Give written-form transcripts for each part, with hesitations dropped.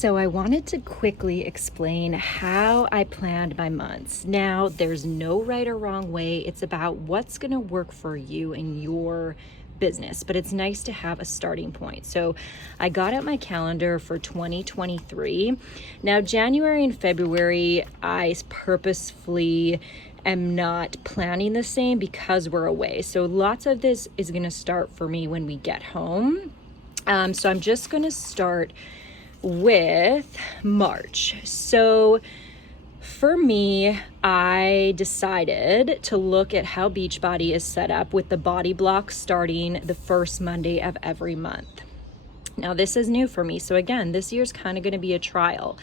So I wanted to quickly explain how I planned my months. Now, there's no right or wrong way. It's about what's going to work for you and your business, but it's nice to have a starting point. So I got out my calendar for 2023. Now, January and February, I purposefully am not planning the same because we're away. So lots of this is going to start for me when we get home. So I'm just going to start with March. So for me, I decided to look at how Beachbody is set up with the body block starting the first Monday of every month. Now, this is new for me. So again, this year's kind of going to be a trial.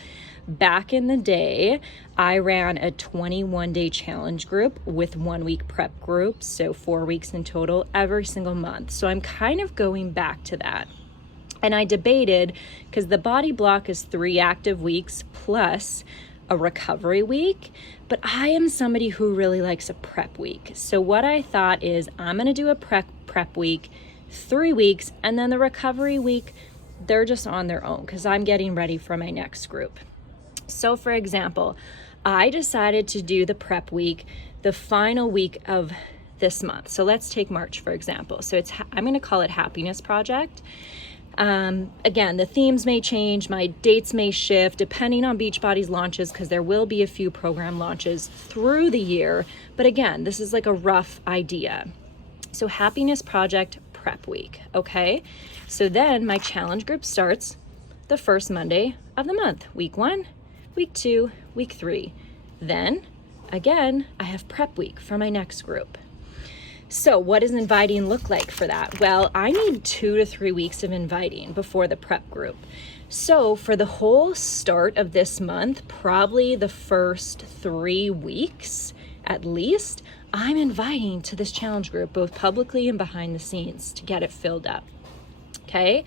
Back in the day, I ran a 21-day challenge group with 1 week prep group. So 4 weeks in total every single month. So I'm kind of going back to that. And I debated, because the body block is 3 active weeks plus a recovery week, but I am somebody who really likes a prep week. So what I thought is I'm going to do a prep week, 3 weeks, and then the recovery week, they're just on their own because I'm getting ready for my next group. So for example, I decided to do the prep week, the final week of this month. So let's take March, for example. So I'm going to call it Happiness Project. Again, the themes may change, my dates may shift depending on Beachbody's launches, because there will be a few program launches through the year. But again, this is like a rough idea. So Happiness Project Prep Week, okay? So then my challenge group starts the first Monday of the month, week 1, week 2, week 3. Then again, I have prep week for my next group. So what does inviting look like for that? Well, I need 2 to 3 weeks of inviting before the prep group. So for the whole start of this month, probably the first 3 weeks at least, I'm inviting to this challenge group, both publicly and behind the scenes, to get it filled up. Okay.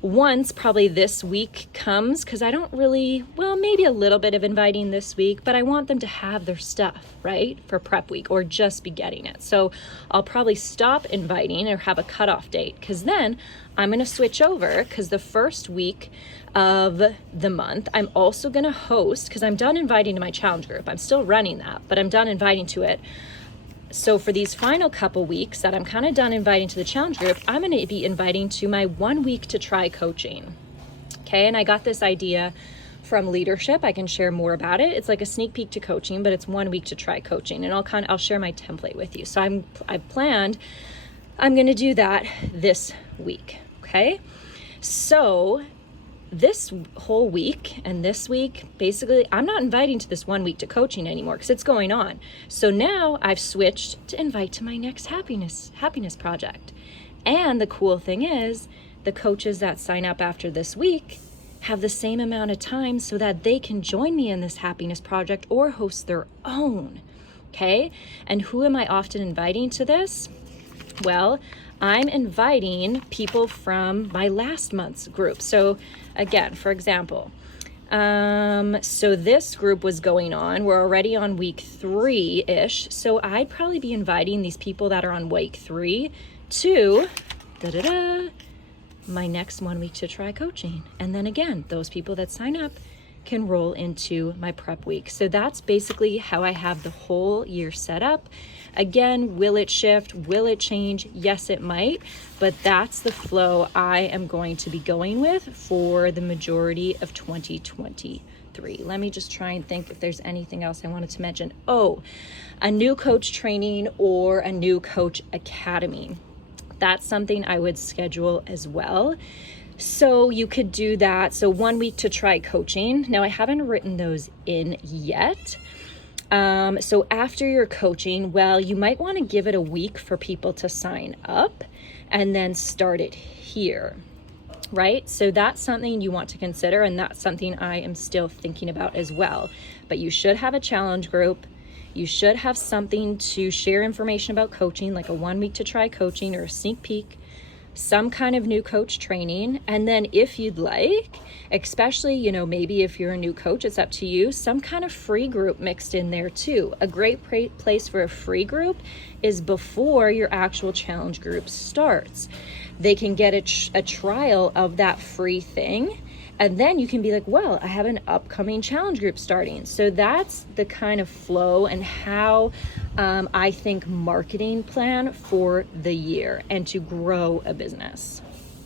Once probably this week comes, because I don't really, well, maybe a little bit of inviting this week, but I want them to have their stuff, right, for prep week or just be getting it. So I'll probably stop inviting or have a cutoff date, because then I'm going to switch over, because the first week of the month, I'm also going to host, because I'm done inviting to my challenge group. I'm still running that, but I'm done inviting to it. So for these final couple weeks that I'm kind of done inviting to the challenge group, I'm going to be inviting to my 1 week to try coaching. Okay. And I got this idea from leadership. I can share more about it. It's like a sneak peek to coaching, but it's 1 week to try coaching, and I'll share my template with you. So I'm going to do that this week. Okay. So this whole week and this week, basically, I'm not inviting to this 1 week to coaching anymore because it's going on. So now I've switched to invite to my next happiness project. And the cool thing is, the coaches that sign up after this week have the same amount of time so that they can join me in this happiness project or host their own. Okay. And who am I often inviting to this? Well, I'm inviting people from my last month's group. So again, for example, so this group was going on. We're already on week 3-ish. So I'd probably be inviting these people that are on week 3 to my next 1 week to try coaching. And then again, those people that sign up can roll into my prep week. So that's basically how I have the whole year set up. Again, will it shift? Will it change? Yes, it might, but that's the flow I am going to be going with for the majority of 2023. Let me just try and think if there's anything else I wanted to mention. Oh, a new coach training or a new coach academy. That's something I would schedule as well. So you could do that. So 1 week to try coaching. Now I haven't written those in yet. So after your coaching, well, you might want to give it a week for people to sign up and then start it here, right? So that's something you want to consider, and that's something I am still thinking about as well. But you should have a challenge group. You should have something to share information about coaching, like a 1 week to try coaching or a sneak peek, some kind of new coach training. And then if you'd like, especially, maybe if you're a new coach, it's up to you, some kind of free group mixed in there too. A great place for a free group is before your actual challenge group starts. They can get a trial of that free thing. And then you can be like, well, I have an upcoming challenge group starting. So that's the kind of flow and how I think marketing plan for the year and to grow a business.